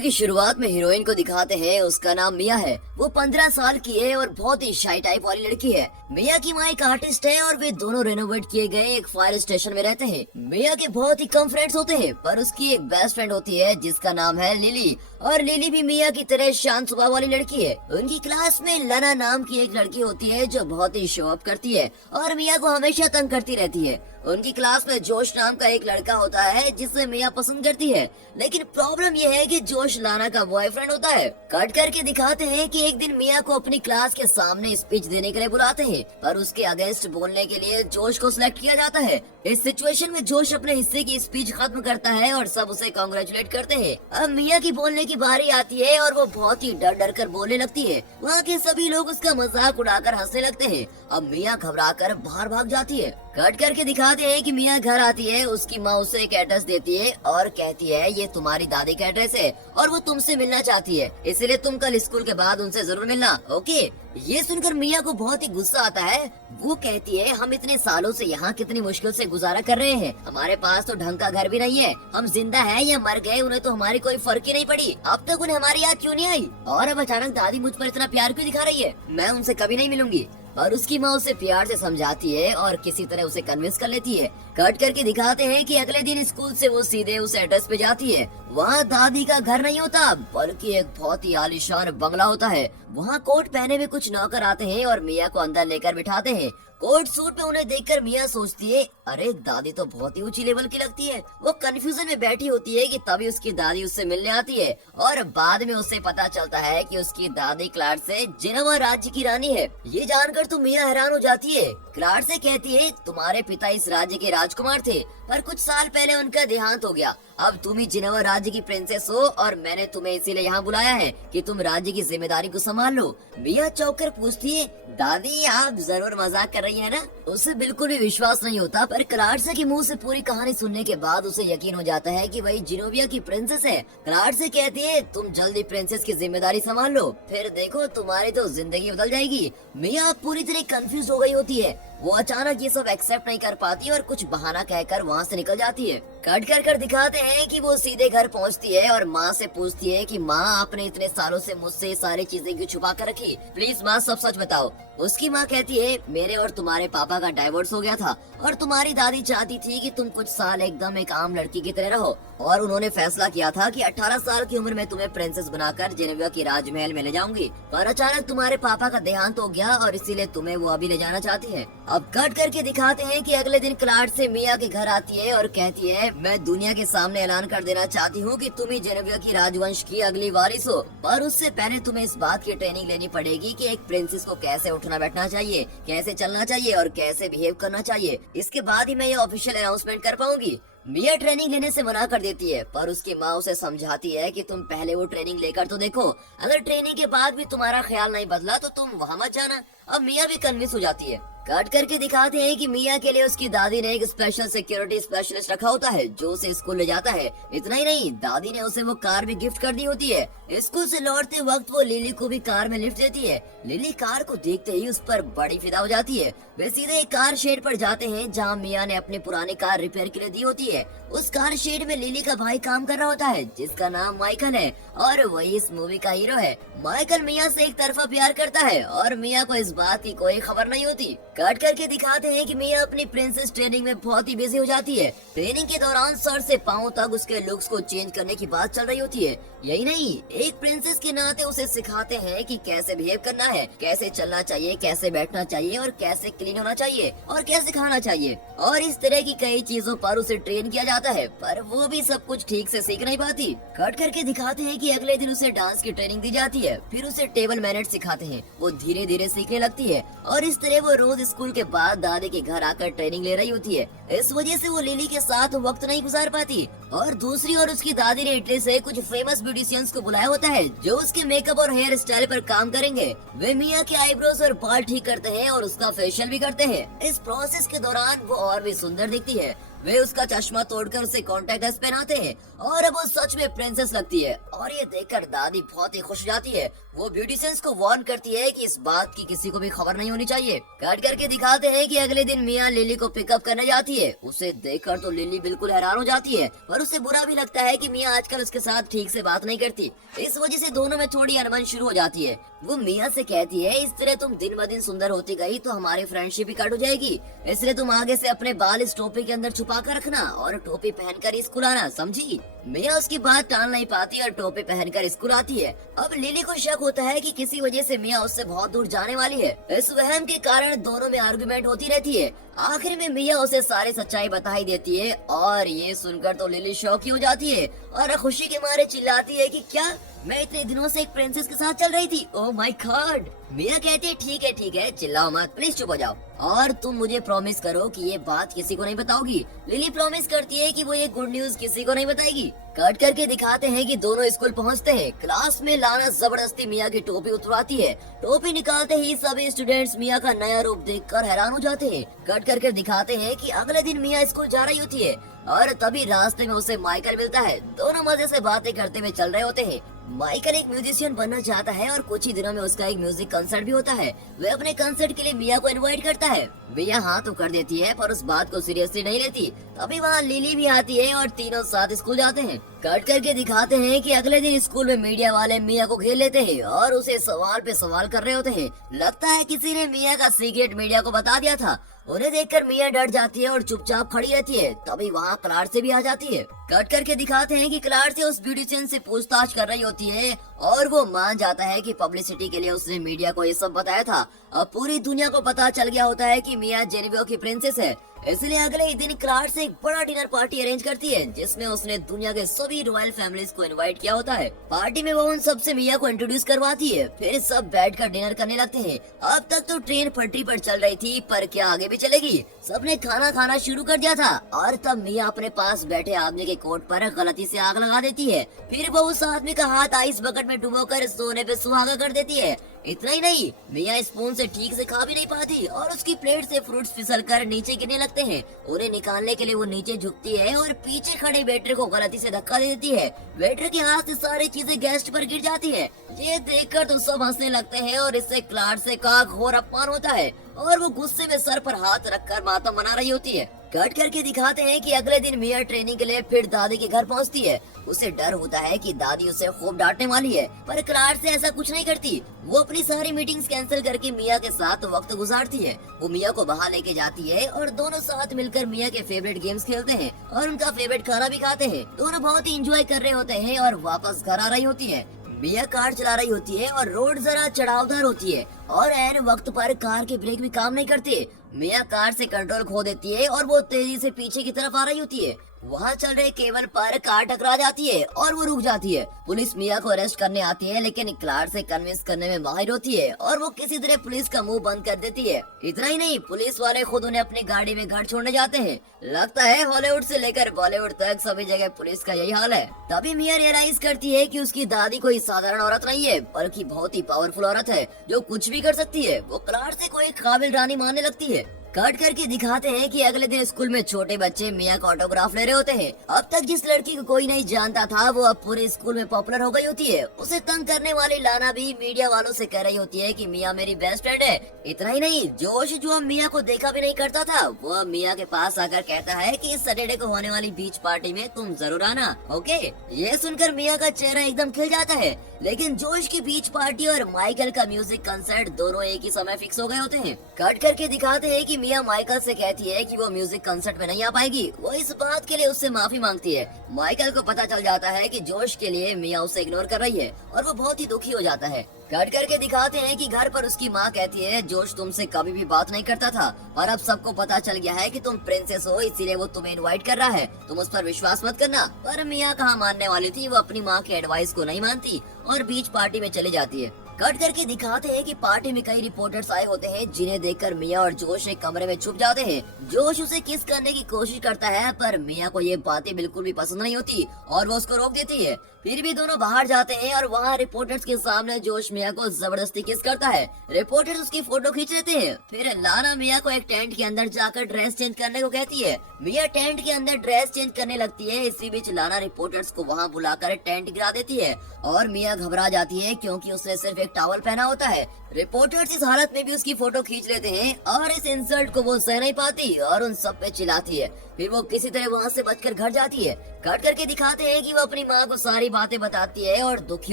Movie की शुरुआत में हीरोइन को दिखाते हैं, उसका नाम मिया है। वो 15 साल की है और बहुत ही शाई टाइप वाली लड़की है। मिया की माँ एक आर्टिस्ट है और वे दोनों रेनोवेट किए गए एक फायर स्टेशन में रहते हैं। मिया के बहुत ही कम फ्रेंड्स होते हैं, पर उसकी एक बेस्ट फ्रेंड होती है जिसका नाम है लिली। और लिली भी मिया की तरह शांत स्वभाव वाली लड़की है। उनकी क्लास में लना नाम की एक लड़की होती है जो बहुत ही शो ऑफ करती है और मिया को हमेशा तंग करती रहती है। उनकी क्लास में जोश नाम का एक लड़का होता है जिसे मिया पसंद करती है, लेकिन प्रॉब्लम यह है कि जोश लाना का बॉयफ्रेंड होता है। कट करके दिखाते हैं कि एक दिन मिया को अपनी क्लास के सामने स्पीच देने के लिए बुलाते हैं, पर उसके अगेंस्ट बोलने के लिए जोश को सिलेक्ट किया जाता है। इस सिचुएशन में जोश अपने हिस्से की स्पीच खत्म करता है और सब उसे कांग्रेचुलेट करते हैं। अब मिया की बोलने की बारी आती है और वो बहुत ही डर डर कर बोलने लगती है। वहाँ के सभी लोग उसका मजाक उड़ाकर हंसने लगते हैं। अब मिया घबराकर बाहर भाग जाती है। कट करके दिखाते हैं कि मिया घर आती है। उसकी माँ उसे एक एड्रेस देती है और कहती है ये तुम्हारी दादी का एड्रेस है और वो तुमसे मिलना चाहती है, इसलिए तुम कल स्कूल के बाद उनसे जरूर मिलना, ओके। ये सुनकर मिया को बहुत ही गुस्सा आता है। वो कहती है हम इतने सालों से यहाँ कितनी मुश्किल से गुजारा कर रहे हैं, हमारे पास तो ढंग का घर भी नहीं है, हम जिंदा है या मर गए उन्हें तो हमारी कोई फर्क ही नहीं पड़ी, अब तक उन्हें हमारी याद क्यों नहीं आई, और अब अचानक दादी मुझ पर इतना प्यार क्यों दिखा रही है, मैं उनसे कभी नहीं मिलूंगी। और उसकी माँ उसे प्यार से समझाती है और किसी तरह उसे कन्विंस कर लेती है। कट करके दिखाते हैं कि अगले दिन स्कूल से वो सीधे उस एड्रेस पे जाती है। वहाँ दादी का घर नहीं होता बल्कि एक बहुत ही आलीशान बंगला होता है। वहाँ कोट पहने हुए कुछ नौकर आते हैं और मिया को अंदर लेकर बिठाते हैं। कोट सूट में उन्हें देखकर मिया सोचती है अरे दादी तो बहुत ही ऊंची लेवल की लगती है। वो कंफ्यूजन में बैठी होती है कि तभी उसकी दादी उससे मिलने आती है और बाद में उसे पता चलता है कि उसकी दादी क्लार्क से जिनेवा राज्य की रानी है। ये जानकर तो मिया हैरान हो जाती है। क्लार्क से कहती है तुम्हारे पिता इस राज्य के राजकुमार थे, पर कुछ साल पहले उनका देहांत हो गया, अब तुम ही जिनेवा राज्य की प्रिंसेस हो और मैंने तुम्हें इसीलिए यहाँ बुलाया है कि तुम राज्य की जिम्मेदारी को संभाल लो। मिया चौंक कर पूछती है दादी आप जरूर मजाक कर रही है ना। उसे बिल्कुल भी विश्वास नहीं होता, पर क्लार्क के मुंह से पूरी कहानी सुनने के बाद उसे यकीन हो जाता है कि वही जिनोविया की प्रिंसेस है। क्लार्क से कहती है तुम जल्दी प्रिंसेस की जिम्मेदारी संभाल लो, फिर देखो तुम्हारी तो जिंदगी बदल जाएगी। मिया पूरी तरह कंफ्यूज हो गई होती है। वो अचानक ये सब एक्सेप्ट नहीं कर पाती और कुछ बहाना कहकर वहाँ से निकल जाती है। कट कर दिखाते हैं कि वो सीधे घर पहुँचती है और माँ से पूछती है कि माँ आपने इतने सालों से मुझसे सारी चीजें क्यों छुपा कर रखी, प्लीज माँ सब सच बताओ। उसकी माँ कहती है मेरे और तुम्हारे पापा का डाइवोर्स हो गया था और तुम्हारी दादी चाहती थी कि तुम कुछ साल एकदम एक आम लड़की की तरह रहो, और उन्होंने फैसला किया था कि 18 साल की उम्र में तुम्हें प्रिंसेस बनाकर जिनेवा की राजमहल में ले जाऊंगी, पर अचानक तुम्हारे पापा का देहांत हो गया और इसीलिए तुम्हें वो अभी ले जाना चाहती है। अब कट करके दिखाते हैं कि अगले दिन क्लार्क से मिया के घर आती है और कहती है मैं दुनिया के सामने ऐलान कर देना चाहती हूँ कि तुम ही जिनेवा की राजवंश की अगली वारिस हो, पर उससे पहले तुम्हें इस बात की ट्रेनिंग लेनी पड़ेगी कि एक प्रिंसेस को कैसे उठना बैठना चाहिए, कैसे चलना चाहिए और कैसे बिहेव करना चाहिए। इसके बाद ही मैं ये ऑफिशियल अनाउंसमेंट कर पाऊंगी। मिया ट्रेनिंग लेने से मना कर देती है, पर उसकी माँ उसे समझाती है कि तुम पहले वो ट्रेनिंग लेकर तो देखो, अगर ट्रेनिंग के बाद भी तुम्हारा ख्याल नहीं बदला तो तुम वहाँ मत जाना। अब मिया भी कन्विंस हो जाती है। कट करके दिखाते हैं कि मिया के लिए उसकी दादी ने एक स्पेशल सिक्योरिटी स्पेशलिस्ट रखा होता है जो उसे स्कूल ले जाता है। इतना ही नहीं, दादी ने उसे वो कार भी गिफ्ट कर दी होती है। स्कूल से लौटते वक्त वो लिली को भी कार में लिफ्ट देती है। लिली कार को देखते ही उस पर बड़ी फिदा हो जाती है। वे सीधे एक कार शेड पर जाते हैं जहाँ मिया ने अपनी पुरानी कार रिपेयर के लिए दी होती है। उस कार शेड में लिली का भाई काम कर रहा होता है जिसका नाम माइकल है और वही इस मूवी का हीरो है। माइकल मिया से एक तरफा प्यार करता है और मिया को इस बात की कोई खबर नहीं होती। कट करके दिखाते हैं कि मिया अपनी प्रिंसेस ट्रेनिंग में बहुत ही बिजी हो जाती है। ट्रेनिंग के दौरान सर से पांव तक उसके लुक्स को चेंज करने की बात चल रही होती है। यही नहीं, एक प्रिंसेस के नाते उसे सिखाते हैं कि कैसे बिहेव करना है, कैसे चलना चाहिए, कैसे बैठना चाहिए और कैसे क्लीन होना चाहिए और कैसे खाना चाहिए, और इस तरह की कई चीजों पर उसे ट्रेन किया जाता है, पर वो भी सब कुछ ठीक से सीख नहीं पाती। कट करके दिखाते हैं कि अगले दिन उसे डांस की ट्रेनिंग दी जाती है, फिर उसे टेबल मैनर्स सिखाते हैं। वो धीरे धीरे सीखने लगती है और इस तरह वो रोज स्कूल के बाद दादी के घर आकर ट्रेनिंग ले रही होती है। इस वजह से वो लिली के साथ वक्त नहीं गुजार पाती। और दूसरी ओर उसकी दादी ने इटली से कुछ फेमस ब्यूटिशियंस को बुलाया होता है जो उसके मेकअप और हेयर स्टाइल पर काम करेंगे। वे मिया के आईब्रोज और बाल ठीक करते हैं और उसका फेशियल भी करते हैं। इस प्रोसेस के दौरान वो और भी सुंदर दिखती है। वे उसका चश्मा तोड़कर उसे कॉन्टेक्ट लेंस पहनाते हैं और अब वो सच में प्रिंसेस लगती है। और ये देखकर दादी बहुत ही खुश हो जाती है। वो ब्यूटिशियंस को वार्न करती है कि इस बात की किसी को भी खबर नहीं होनी चाहिए। कट करके दिखाते हैं कि अगले दिन मिया लिली को पिकअप करने जाती है। उसे देखकर तो लिली बिल्कुल हैरान हो जाती है और उसे बुरा भी लगता है कि मिया आजकल उसके साथ ठीक से बात नहीं करती। इस वजह से दोनों में थोड़ी अनबन शुरू हो जाती है। वो मिया से कहती है, इस तरह तुम दिन ब दिन सुंदर होती गई तो हमारी फ्रेंडशिप भी कट हो जाएगी, इसलिए तुम आगे से अपने बाल इस टोपी के अंदर छुपा कर रखना और टोपी पहनकर ही स्कूल आना, समझी। मिया उसकी बात टाल नहीं पाती और टोपी पहनकर स्कूल आती है। अब लिली को शक होता है कि किसी वजह से मिया उससे बहुत दूर जाने वाली है। इस वहम के कारण दोनों में आर्गुमेंट होती रहती है। आखिर में मिया उसे सारी सच्चाई बता ही देती है और ये सुनकर तो लिली शौक ही हो जाती है और खुशी के मारे चिल्लाती है कि क्या मैं इतने दिनों से एक प्रिंसेस के साथ चल रही थी, ओह माय गॉड। मिया कहती है ठीक है चिल्लाओ मत, प्लीज चुप हो जाओ और तुम मुझे प्रॉमिस करो कि ये बात किसी को नहीं बताओगी। लिली प्रॉमिस करती है कि वो ये गुड न्यूज किसी को नहीं बताएगी। कट करके दिखाते हैं कि दोनों स्कूल पहुंचते हैं। क्लास में लाना जबरदस्ती मिया की टोपी उतरवाती है। टोपी निकालते ही सभी स्टूडेंट्स मिया का नया रूप देखकर हैरान हो जाते हैं। कट करके दिखाते हैं कि अगले दिन मिया स्कूल जा रही होती है और तभी रास्ते में उसे माइकल मिलता है। दोनों मजे से बातें करते हुए चल रहे होते हैं। माइकल एक म्यूजिशियन बनना चाहता है और कुछ ही दिनों में उसका एक म्यूजिक कंसर्ट भी होता है। वह अपने कंसर्ट के लिए मिया को इनवाइट करता है। मिया हाँ तो कर देती है पर उस बात को सीरियसली नहीं लेती। तभी वहाँ लिली भी आती है और तीनों साथ स्कूल जाते हैं। कट करके दिखाते हैं कि अगले दिन स्कूल में मीडिया वाले मिया को घेर लेते हैं और उसे सवाल पे सवाल कर रहे होते हैं। लगता है किसी ने मिया का सीक्रेट मीडिया को बता दिया था। उन्हें देखकर मिया डर जाती है और चुपचाप खड़ी रहती है। तभी वहाँ क्लार से भी आ जाती है। कट करके दिखाते हैं कि क्लार से उस ब्यूटिशियन से पूछताछ कर रही होती है और वो मान जाता है कि पब्लिसिटी के लिए उसने मीडिया को ये सब बताया था। अब पूरी दुनिया को पता चल गया होता है कि मिया जेनेवा की प्रिंसेस है, इसलिए अगले ही दिन क्लार से एक बड़ा डिनर पार्टी अरेंज करती है जिसमें उसने दुनिया के सभी रॉयल फैमिलीज को इनवाइट किया होता है। पार्टी में वो उन सबसे मिया को इंट्रोड्यूस करवाती है। फिर सब बैठकर डिनर करने लगते हैं। अब तक तो ट्रेन पटरी पर चल रही थी पर क्या आगे भी चलेगी। सबने खाना खाना शुरू कर दिया था और तब मिया अपने पास बैठे आदमी के कोट पर गलती से आग लगा देती है। फिर वो उस आदमी का हाथ आइस बकेट में डुबोकर सोने पे सुहागा कर देती है। इतना ही नहीं, मिया स्पून से ठीक से खा भी नहीं पाती और उसकी प्लेट से फ्रूट्स फिसलकर नीचे गिरने लगते हैं। उन्हें निकालने के लिए वो नीचे झुकती है और पीछे खड़े वेटर को गलती से धक्का दे देती है। वेटर के हाथ से सारी चीजें गेस्ट पर गिर जाती है। ये देखकर तो सब हंसने लगते हैं और इससे क्लार से का घोर अपमान होता है और वो गुस्से में सर पर हाथ रखकर मातम मना रही होती है। कट करके दिखाते हैं कि अगले दिन मिया ट्रेनिंग के लिए फिर दादी के घर पहुंचती है। उसे डर होता है कि दादी उसे खूब डांटने वाली है पर क्लार से ऐसा कुछ नहीं करती। वो अपनी सारी मीटिंग्स कैंसिल करके मिया के साथ वक्त गुजारती है। वो मिया को बाहर लेके जाती है और दोनों साथ मिलकर मिया के फेवरेट गेम्स खेलते हैं और उनका फेवरेट खाना भी खाते हैं। दोनों बहुत ही एंजॉय कर रहे होते हैं और वापस घर आ रही होती है। मिया कार चला रही होती है और रोड जरा चढ़ावदार होती है और ऐन वक्त पर कार के ब्रेक भी काम नहीं करते। मिया कार से कंट्रोल खो देती है और वो तेजी से पीछे की तरफ आ रही होती है। वहाँ चल रहे केबल पर कार टकरा जाती है और वो रुक जाती है। पुलिस मिया को अरेस्ट करने आती है लेकिन क्लार से कन्विंस करने में माहिर होती है और वो किसी तरह पुलिस का मुंह बंद कर देती है। इतना ही नहीं, पुलिस वाले खुद उन्हें अपनी गाड़ी में घर छोड़ने जाते हैं। लगता है हॉलीवुड से लेकर बॉलीवुड तक सभी जगह पुलिस का यही हाल है। तभी मिया रियलाइज करती है कि उसकी दादी कोई साधारण औरत नहीं है बल्कि बहुत ही पावरफुल औरत है जो कुछ भी कर सकती है। वो क्लार से कोई काबिल रानी मानने लगती है। कट करके दिखाते हैं कि अगले दिन स्कूल में छोटे बच्चे मिया का ऑटोग्राफ ले रहे होते हैं। अब तक जिस लड़की को कोई नहीं जानता था वो अब पूरे स्कूल में पॉपुलर हो गई होती है। उसे तंग करने वाली लाना भी मीडिया वालों से कह रही होती है कि मिया मेरी बेस्ट फ्रेंड है। इतना ही नहीं, जोश जो अब मिया को देखा भी नहीं करता था वो अब मिया के पास आकर कहता है कि इस सैटरडे को होने वाली बीच पार्टी में तुम जरूर आना, ओके। ये सुनकर मिया का चेहरा एकदम खिल जाता है। लेकिन जोश की बीच पार्टी और माइकल का म्यूजिक कंसर्ट दोनों एक ही समय फिक्स हो गए होते हैं। कट करके दिखाते हैं कि मिया माइकल से कहती है कि वो म्यूजिक कंसर्ट में नहीं आ पाएगी। वो इस बात के लिए उससे माफी मांगती है। माइकल को पता चल जाता है कि जोश के लिए मिया उसे इग्नोर कर रही है और वो बहुत ही दुखी हो जाता है। कट करके दिखाते हैं कि घर पर उसकी माँ कहती है जोश तुमसे कभी भी बात नहीं करता था और अब सबको पता चल गया है कि तुम प्रिंसेस हो, इसीलिए वो तुम्हें इनवाइट कर रहा है, तुम उस पर विश्वास मत करना। पर मिया कहाँ मानने वाली थी, वो अपनी माँ के एडवाइस को नहीं मानती और बीच पार्टी में चली जाती है। कट करके दिखाते हैं कि पार्टी में कई रिपोर्टर्स आए होते हैं जिन्हें देखकर मिया और जोश एक कमरे में छुप जाते हैं। जोश उसे किस करने की कोशिश करता है पर मिया को ये बातें बिल्कुल भी पसंद नहीं होती और वो उसको रोक देती है। फिर भी दोनों बाहर जाते हैं और वहाँ रिपोर्टर्स के सामने जोश मिया को जबरदस्ती किस करता है। रिपोर्टर्स उसकी फोटो खींच लेते हैं। फिर लाना मिया को एक टेंट के अंदर जाकर ड्रेस चेंज करने को कहती है। मिया टेंट के अंदर ड्रेस चेंज करने लगती है। इसी बीच लाना रिपोर्टर्स को वहाँ बुलाकर टेंट गिरा देती है और मिया घबरा जाती है क्योंकि उसने सिर्फ एक टॉवल पहना होता है। रिपोर्टर्स इस हालत में भी उसकी फोटो खींच लेते हैं और इस इंसल्ट को वो सह नहीं पाती और उन सब पे चिल्लाती है। फिर वो किसी तरह वहाँ से बचकर घर जाती है। कट करके दिखाते हैं कि वो अपनी माँ को सारी बातें बताती है और दुखी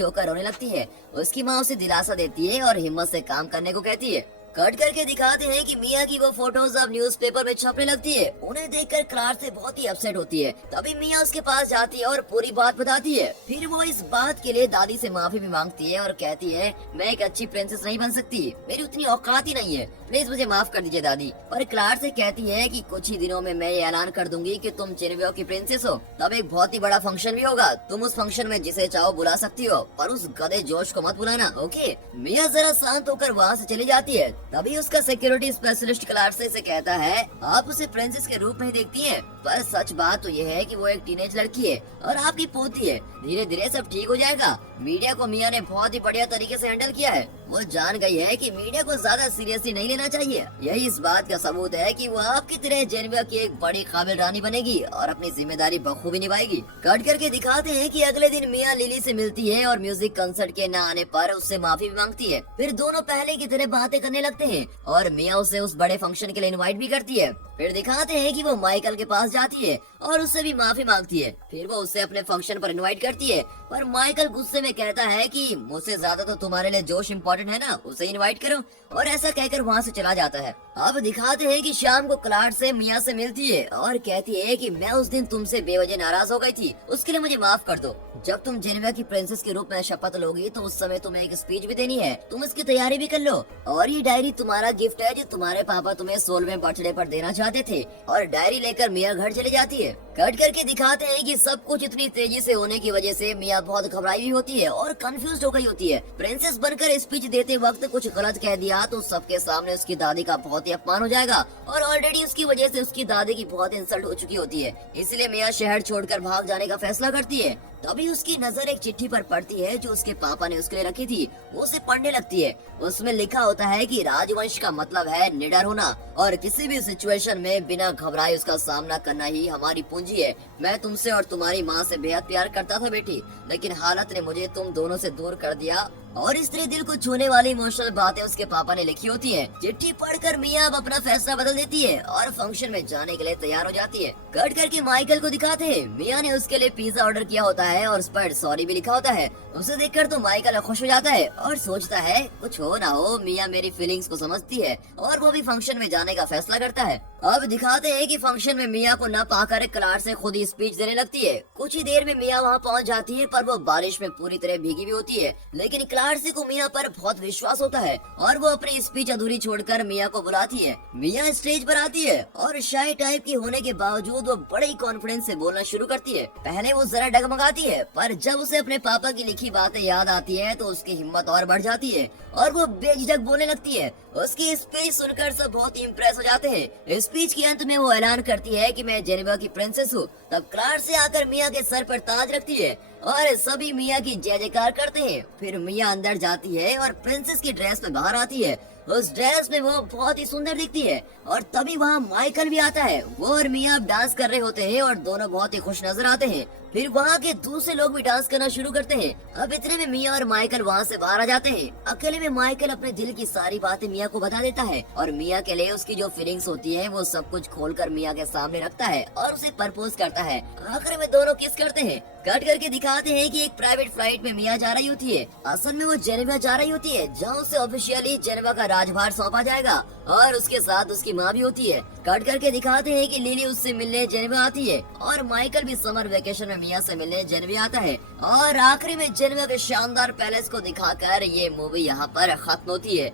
होकर रोने लगती है। उसकी माँ उसे दिलासा देती है और हिम्मत से काम करने को कहती है। कट करके दिखाते हैं कि मिया की वो फोटोज अब न्यूज़पेपर में छपने लगती है। उन्हें देखकर क्लार से बहुत ही अपसेट होती है। तभी मिया उसके पास जाती है और पूरी बात बताती है। फिर वो इस बात के लिए दादी से माफी भी मांगती है और कहती है मैं एक अच्छी प्रिंसेस नहीं बन सकती, मेरी उतनी औकात ही नहीं है, प्लीज मुझे माफ कर दीजिए दादी। और क्लार से कहती है कि कुछ ही दिनों में मैं ये ऐलान कर दूंगी कि तुम जेनेवा की प्रिंसेस हो। तब एक बहुत ही बड़ा फंक्शन भी होगा, तुम उस फंक्शन में जिसे चाहो बुला सकती हो, पर उस गधे जोश को मत बुलाना, ओके। मिया जरा शांत होकर वहाँ से चली जाती है। तभी उसका सिक्योरिटी स्पेशलिस्ट क्लार्क से कहता है आप उसे प्रिंसेस के रूप में ही देखती हैं, पर सच बात तो ये है कि वो एक टीनेज लड़की है और आपकी पोती है, धीरे धीरे सब ठीक हो जाएगा। मीडिया को मिया ने बहुत ही बढ़िया तरीके से हैंडल किया है। वो जान गई है कि मीडिया को ज्यादा सीरियसली नहीं लेना चाहिए। यही इस बात का सबूत है कि वो आपकी तरह जेनेवा की एक बड़ी काबिल रानी बनेगी और अपनी जिम्मेदारी बखूबी निभाएगी। कट करके दिखाते हैं कि अगले दिन मिया लिली से मिलती है और म्यूजिक कंसर्ट के न आने पर उससे माफी भी मांगती है। फिर दोनों पहले की तरह बातें करने लगते हैं और मिया उसे उस बड़े फंक्शन के लिए इनवाइट भी करती है। फिर दिखाते हैं कि वो माइकल के पास जाती है और उससे भी माफी मांगती है। फिर वो उसे अपने फंक्शन पर इनवाइट करती है, पर माइकल गुस्से में कहता है कि मुझसे ज्यादा तो तुम्हारे लिए जोश इम्पोर्टेंट है ना, उसे इनवाइट करो, और ऐसा कहकर वहाँ से चला जाता है। अब दिखाते हैं कि शाम को क्लार्क से मिया से मिलती है और कहती है कि मैं उस दिन तुमसे बेवजह नाराज हो गई थी, उसके लिए मुझे माफ कर दो। जब तुम जेनेवा की प्रिंसेस के रूप में शपथ लोगी तो उस समय तुम्हें एक स्पीच भी देनी है, तुम इसकी तैयारी भी कर लो। और ये डायरी तुम्हारा गिफ्ट है जो तुम्हारे पापा तुम्हें 16वें बर्थडे पर देना चाहते थे। और डायरी लेकर मिया घर चले जाती है। कट करके दिखाते हैं कि सब कुछ इतनी तेजी से होने की वजह से मिया बहुत घबराई हुई होती है और कंफ्यूज हो गई होती है। प्रिंसेस बनकर स्पीच देते वक्त कुछ गलत कह दिया तो सबके सामने उसकी दादी का बहुत ही अपमान हो जाएगा और ऑलरेडी उसकी वजह से उसकी दादी की बहुत इंसल्ट हो चुकी होती है। इसलिए मिया शहर छोड़कर भाग जाने का फैसला करती है। तभी उसकी नजर एक चिट्ठी पर पड़ती है जो उसके पापा ने उसके लिए रखी थी। वो उसे पढ़ने लगती है। उसमें लिखा होता है कि राजवंश का मतलब है निडर होना और किसी भी सिचुएशन में बिना घबराए उसका सामना करना ही हमारी पूंजी है। मैं तुमसे और तुम्हारी माँ से बेहद प्यार करता था बेटी, लेकिन हालत ने मुझे तुम दोनों से दूर कर दिया। और इस तरह दिल को छूने वाली इमोशनल बातें उसके पापा ने लिखी होती हैं। चिट्ठी पढ़कर मिया अब अपना फैसला बदल देती है और फंक्शन में जाने के लिए तैयार हो जाती है। कट करके माइकल को दिखाते हैं। मिया ने उसके लिए पिज्जा ऑर्डर किया होता है और उस पर सॉरी भी लिखा होता है। उसे देखकर तो माइकल खुश हो जाता है और सोचता है कुछ हो ना हो मिया मेरी फीलिंग्स को समझती है और वो भी फंक्शन में जाने का फैसला करता है। अब दिखाते हैं कि फंक्शन में मिया को न पाकर क्लार्क से खुद ही स्पीच देने लगती है। कुछ ही देर में मिया वहाँ पहुँच जाती है, पर वो बारिश में पूरी तरह भीगी भी होती है, लेकिन क्लार्क को मिया पर बहुत विश्वास होता है और वो अपनी स्पीच अधूरी छोड़कर मिया को बुलाती है। मिया स्टेज पर आती है और शाय टाइप की होने के बावजूद वो बड़े ही कॉन्फिडेंस से बोलना शुरू करती है। पहले वो जरा डगमगाती है, पर जब उसे अपने पापा की लिखी बातें याद आती है तो उसकी हिम्मत और बढ़ जाती है और वो बेझिझक बोलने लगती है। उसकी स्पीच सुनकर सब बहुत ही इम्प्रेस हो जाते हैं। स्पीच के अंत में वो ऐलान करती है कि मैं जेनेवा की प्रिंसेस हूँ। तब क्लार्क से आकर मिया के सर पर ताज रखती है और सभी मिया की जय जयकार करते हैं। फिर मिया अंदर जाती है और प्रिंसेस की ड्रेस में बाहर आती है। उस ड्रेस में वो बहुत ही सुंदर दिखती है और तभी वहाँ माइकल भी आता है। वो और मिया अब डांस कर रहे होते हैं और दोनों बहुत ही खुश नजर आते हैं। फिर वहाँ के दूसरे लोग भी डांस करना शुरू करते हैं। अब इतने में मिया और माइकल वहाँ से बाहर आ जाते हैं। अकेले में माइकल अपने दिल की सारी बातें मिया को बता देता है और मिया के लिए उसकी जो फीलिंग्स होती है वो सब कुछ खोलकर मिया के सामने रखता है और उसे प्रपोज करता है। आखिर में दोनों किस करते हैं। कट करके दिखाते हैं कि एक प्राइवेट फ्लाइट में मिया जा रही होती है। असल में वो जेनेवा जा रही होती है, जहाँ उसे ऑफिशियली जेनेवा का राजभार सौंपा जाएगा और उसके साथ उसकी माँ भी होती है। कट करके दिखाते हैं कि लिली उससे मिलने जेनेवा आती है और माइकल भी समर वेकेशन में मिया से मिलने जेनेवा आता है और आखिरी में जेनेवा के शानदार पैलेस को दिखाकर ये मूवी यहाँ पर खत्म होती है।